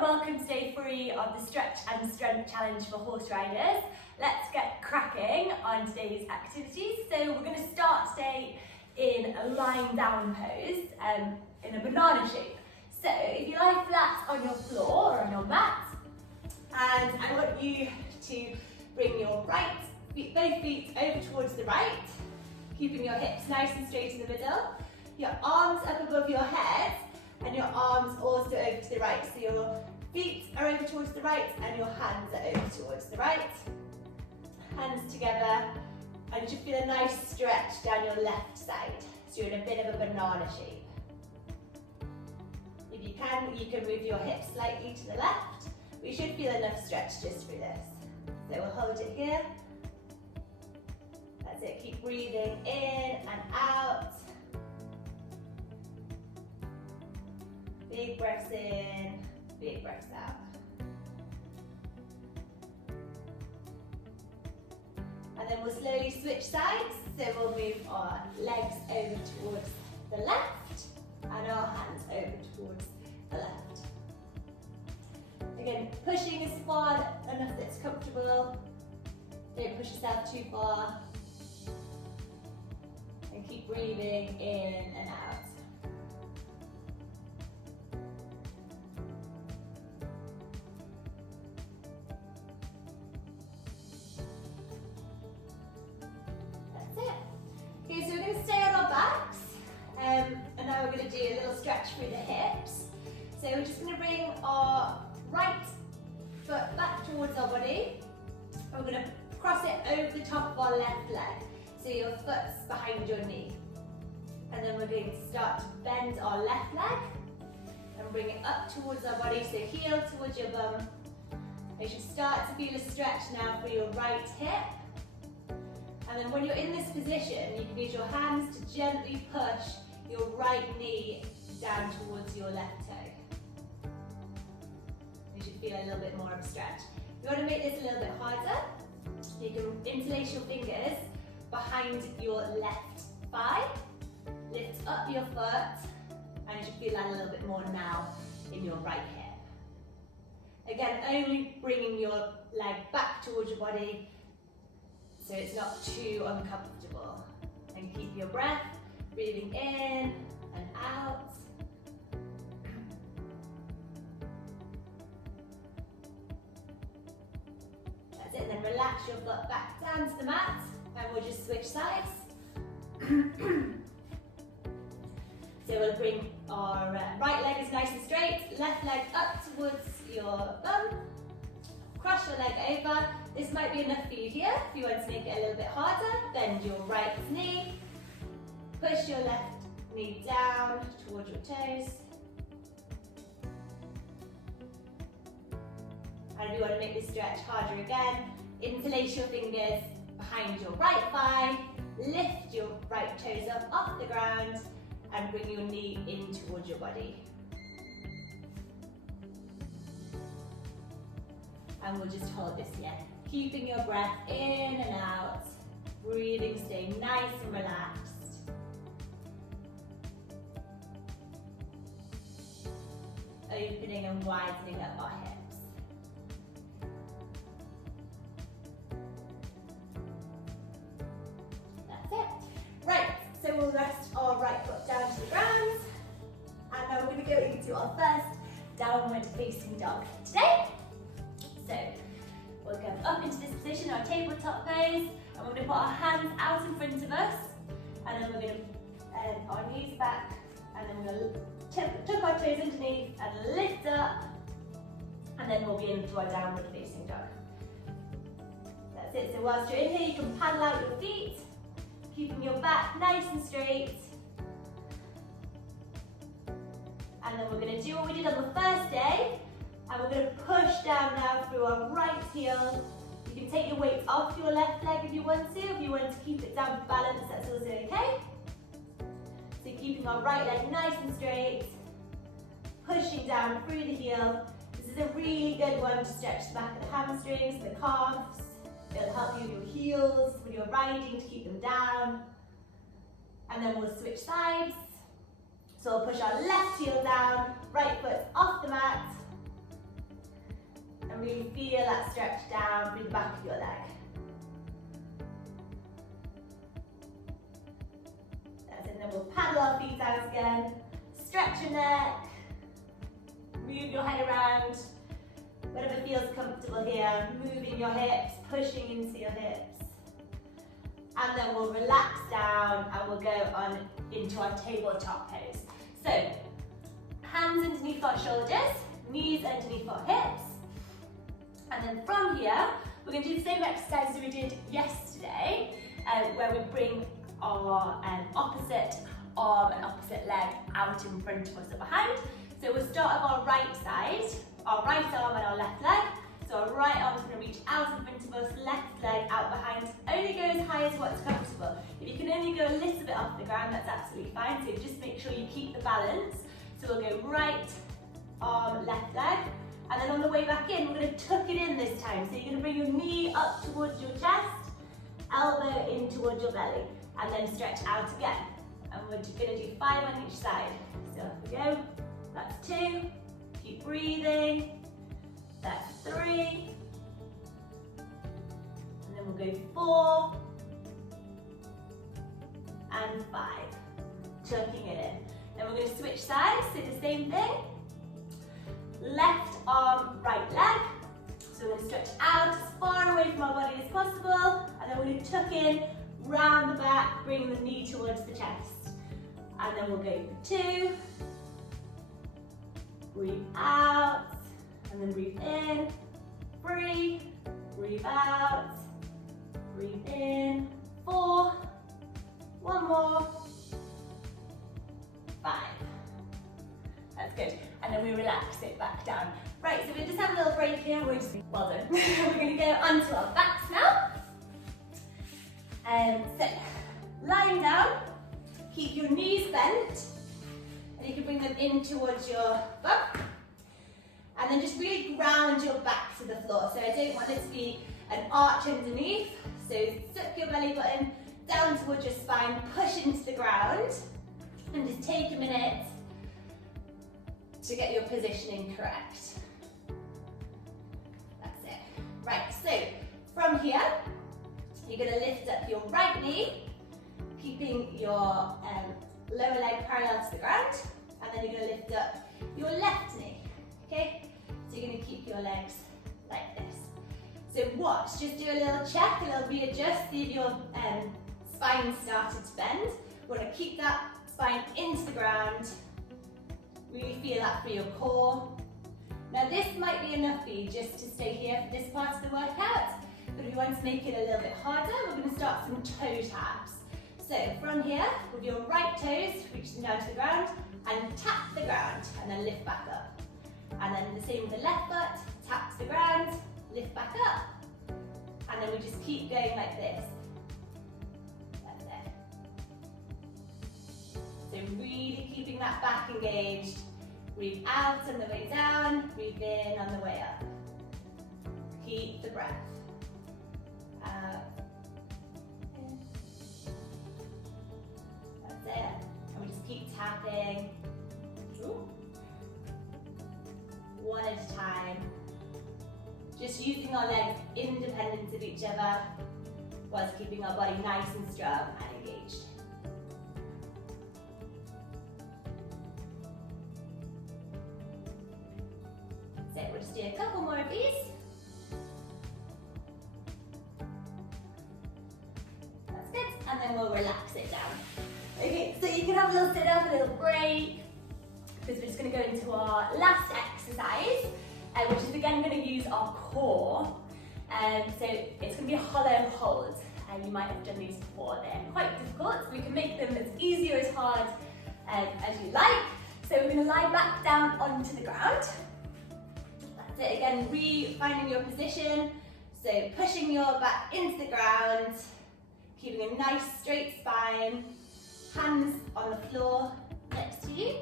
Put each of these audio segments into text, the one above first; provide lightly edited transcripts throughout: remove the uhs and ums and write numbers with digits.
and welcome to day 3 of the Stretch and Strength Challenge for horse riders. Let's get cracking on today's activities. So we're going to start today in a lying down pose in a banana shape. So if you lie flat on your floor or on your mat, and I want you to bring your both feet over towards the right, keeping your hips nice and straight in the middle, your arms up above your head, and your arms also over to the right. So your feet are over towards the right and your hands are over towards the right. Hands together, and you should feel a nice stretch down your left side. So you're in a bit of a banana shape. If you can move your hips slightly to the left. We should feel enough stretch just for this. So we'll hold it here. That's it, keep breathing in and out. Big breaths in, big breaths out. And then we'll slowly switch sides. So we'll move our legs over towards the left and our hands over towards the left. Again, pushing as far enough that it's comfortable. Don't push yourself too far. And keep breathing in and out. Okay, so we're going to stay on our backs, and now we're going to do a little stretch through the hips. So we're just going to bring our right foot back towards our body, and we're going to cross it over the top of our left leg, so your foot's behind your knee. And then we're going to start to bend our left leg, and bring it up towards our body, so heel towards your bum. You should start to feel a stretch now for your right hip. And then when you're in this position, you can use your hands to gently push your right knee down towards your left toe. You should feel a little bit more of a stretch. If you want to make this a little bit harder, you can interlace your fingers behind your left thigh, lift up your foot, and you should feel that a little bit more now in your right hip. Again, only bringing your leg back towards your body, so it's not too uncomfortable. And keep your breath, breathing in and out. That's it, then relax your butt back down to the mat, and we'll just switch sides. So we'll bring our right leg is nice and straight, left leg up towards your bum. Cross your leg over. This might be enough for you here. If you want to make it a little bit harder, bend your right knee. Push your left knee down towards your toes. And if you want to make this stretch harder again, interlace your fingers behind your right thigh, lift your right toes up off the ground, and bring your knee in towards your body. And we'll just hold this here. Keeping your breath in and out, breathing, stay nice and relaxed. Opening and widening up our hips. That's it. Right, so we'll rest our right foot down to the ground. And now we're going to go into our first downward facing dog today. So we'll come up into this position, our tabletop pose, and we're going to put our hands out in front of us, and then we're going to our knees back, and then we're going to tuck our toes underneath and lift up, and then we'll be into our downward facing dog. That's it. So whilst you're in here, you can paddle out your feet, keeping your back nice and straight. And then we're going to do what we did on the first day. And we're going to push down now through our right heel. You can take your weight off your left leg if you want to. If you want to keep it down for balance, that's also okay. So keeping our right leg nice and straight, pushing down through the heel. This is a really good one to stretch the back of the hamstrings, the calves. It'll help you with your heels when you're riding to keep them down. And then we'll switch sides. So we'll push our left heel down, right foot off the mat, And really feel that stretch down through the back of your leg. That's it, and then we'll paddle our feet out again. Stretch your neck. Move your head around. Whatever feels comfortable here. Moving your hips, pushing into your hips. And then we'll relax down and we'll go on into our tabletop pose. So, hands underneath our shoulders, knees underneath our hips. And then from here, we're going to do the same exercise as we did yesterday, where we bring our opposite arm and opposite leg out in front of us or behind. So we'll start on our right side, our right arm and our left leg. So our right arm is going to reach out in front of us, left leg out behind. Only go as high as what's comfortable. If you can only go a little bit off the ground, that's absolutely fine. So just make sure you keep the balance. So we'll go right arm, left leg. And then on the way back in, we're going to tuck it in this time. So you're going to bring your knee up towards your chest, elbow in towards your belly, and then stretch out again. And we're going to do 5 on each side. So off we go. That's 2. Keep breathing. That's 3. And then we'll go 4. And 5. Tucking it in. Then we're going to switch sides, so the same thing. Left arm, right leg. So we're going to stretch out as far away from our body as possible. And then we're going to tuck in, round the back, bring the knee towards the chest. And then we'll go for 2. Breathe out. And then breathe in. 3. Breathe out. Breathe in. 4. 1 more. 5. That's good. And then we relax it back down. Right, so we'll just have a little break here. We're just, well done. We're going to go onto our backs now. So, lying down, keep your knees bent, and you can bring them in towards your bum. And then just really ground your back to the floor. So I don't want it to be an arch underneath. So suck your belly button down towards your spine, push into the ground, and just take a minute to get your positioning correct. That's it. Right, so from here, you're going to lift up your right knee, keeping your lower leg parallel to the ground, and then you're going to lift up your left knee, okay? So you're going to keep your legs like this. So watch, just do a little check, a little readjust, see if your spine started to bend. We want to keep that spine into the ground. Really feel that through your core. Now this might be enough for you just to stay here for this part of the workout, but if you want to make it a little bit harder, we're going to start some toe taps. So from here, with your right toes, reach them down to the ground and tap the ground and then lift back up. And then the same with the left foot, tap to the ground, lift back up. And then we just keep going like this. That's it. So really keeping that back engaged. Breathe out on the way down, breathe in on the way up. Keep the breath. Out. In. That's it. And we just keep tapping. Ooh. One at a time. Just using our legs independent of each other whilst keeping our body nice and strong and engaged. So we'll just do a couple more of these. That's good. And then we'll relax it down. Okay, so you can have a little sit up, a little break, because we're just going to go into our last exercise, which is again going to use our core. So it's going to be a hollow hold. You might have done these before. They're quite difficult, so we can make them as easy or as hard as you like. So we're going to lie back down onto the ground. That's it. Again, finding your position. So pushing your back into the ground, keeping a nice straight spine, hands on the floor next to you.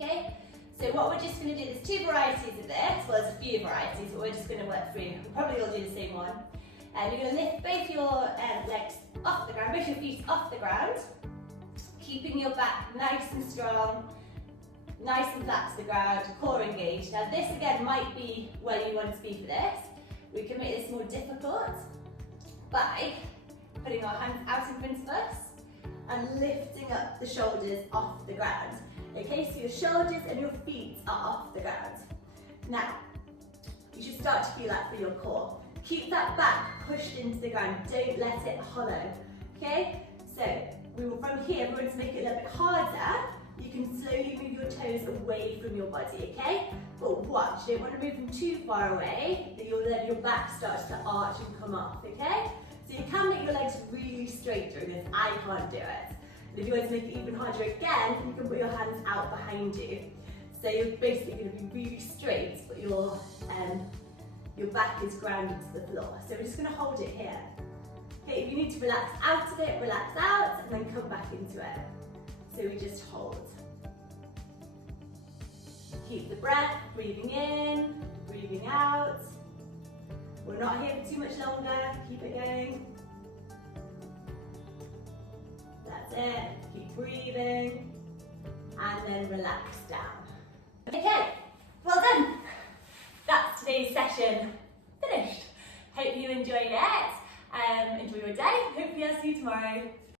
Okay. So what we're just going to do, there's 2 varieties of this. Well, there's a few varieties, but we're just going to work through. We'll probably all do the same one. You're going to lift both your legs off the ground, both your feet off the ground, keeping your back nice and strong, nice and flat to the ground, core engaged. Now this again might be where you want to be for this. We can make this more difficult by putting our hands out in front of us and lifting up the shoulders off the ground. Okay, so your shoulders and your feet are off the ground. Now, you should start to feel that for your core. Keep that back pushed into the ground, don't let it hollow. Okay, so from here, we're going to make it a little bit harder. You can slowly move your toes away from your body, okay? But watch, you don't want to move them too far away, that you'll let your back start to arch and come off, okay? So you can make your legs really straight during this. I can't do it. And if you want to make it even harder again, you can put your hands out behind you. So you're basically going to be really straight, but your back is grounded to the floor. So we're just going to hold it here. Okay, if you need to relax out of it, relax out, and then come back into it. So we just hold. Keep the breath, breathing in, breathing out. We're not here for too much longer, keep it going. That's it, keep breathing, and then relax down. Okay, well done. That's today's session finished. Hope you enjoyed it. Enjoy your day. Hopefully I'll see you tomorrow.